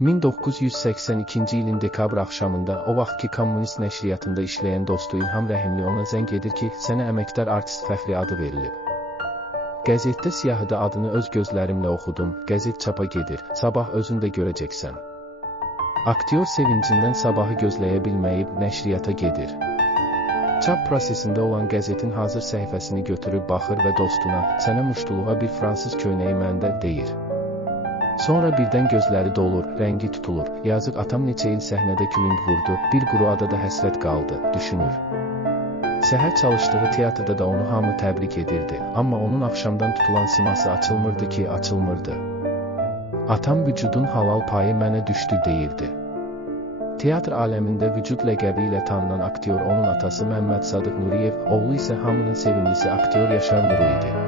1982-ci ilin dekabr axşamında o vaxtki kommunist nəşriyyatında işləyən dostu İlham Rəhimli ona zəng edir ki, sənə əməkdar artist fəxri adı verilib. Qəzetdə siyahıda adını öz gözlərimlə oxudum, qəzet çapa gedir, sabah özün də görəcəksən. Aktyor sevincindən sabahı gözləyə bilməyib nəşriyyata gedir. Çap prosesində olan qəzetin hazır səhifəsini götürüb baxır və dostuna, sənə muştuluğa bir fransız köynəyi məndə, deyir. Sonra birdən gözləri dolur, rəngi tutulur, yazıq atam neçə il səhnədə külüng vurdu, bir quru adada həsrət qaldı, düşünür. Səhər çalışdığı teatrda da onu hamı təbrik edirdi, amma onun axşamdan tutulan siması açılmırdı ki, açılmırdı. Atam vücudun halal payı mənə düşdü, deyirdi. Teatr aləmində vücud ləqəbi ilə tanınan aktyor onun atası Məmməd Sadıq Nuriyev, oğlu isə hamının sevimlisi aktyor Yaşar Nuru idi.